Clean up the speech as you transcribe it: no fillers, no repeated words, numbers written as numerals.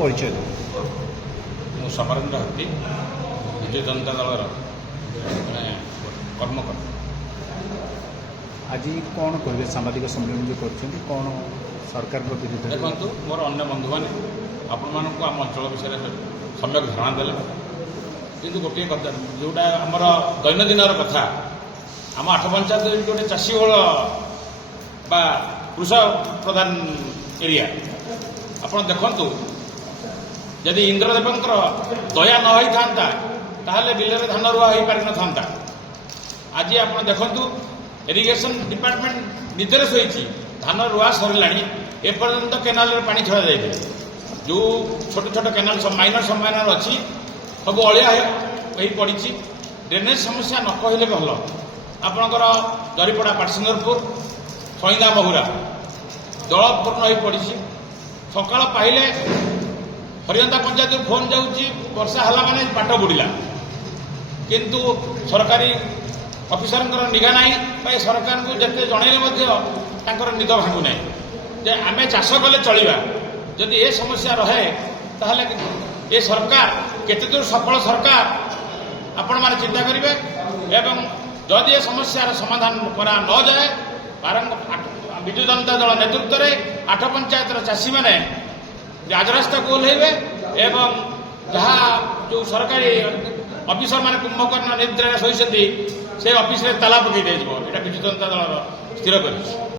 परिचय देव ମୁଁ ସମରେନ୍ଦ୍ର ହତ୍ତି ବିଜୁ ଜନତା ଦଳର କର୍ମକର୍ତ୍ତା। आज कौन कहे सामाजिक सम्मेलन जो कर कौन सरकार विरुद्ध देखु मोर अन्य बंधु मैंने आपण मानक आम अंचल विषय सम्यक धारणा देले किंतु गोटे कथा जोटा आमर दैनंदिन कथा आम आठ पंचायत गोटे चाषी बहुल बा कृषक प्रधान एरिया आप देखु जदि इंद्रदेवंकर दया न होई थांता ताहले बिलरे धान रुआ हो पारि न थांता। आज आप देखु इरिगेशन डिपार्टमेंट निजरे शोची धान रुआ सरलाणी एपर्यंत केनाल पानी छड़ा जाए जो छोट छोट केनाल माइनर सब माइनर अच्छी सब अलिया पड़ी ड्रेनेज समस्या न कहले भल आपणकर जरीपड़ा पाटसिंगरपुर सईदा बहुरा जलपूर्ण हो पड़ी सकाल पाइले हरियंता पंचायत फोन जाऊँगी वर्षा है माने बाट बुड़िला किंतु सरकारी अफिसर निगा ना सरकार को जिते जनइले निद भांगु ना जे आम चाष कले चलवा जदि ए समस्या रहे ताहले ए सरकार केते दूर सफल सरकार आपण माने चिंता करेंगे एवं जदि ए समस्यार समाधान करा न जाए विजु जनता दल नेतृत्व में आठ पंचायतर चाषी मैंने राजरास्ता को ओह्लैबे एवं जहाँ जो सरकारी अफिसर माने कुंभकर्ण निद्रा शोती से अफिस ताला पकई दिया विजु जनता दल स्थिर कर।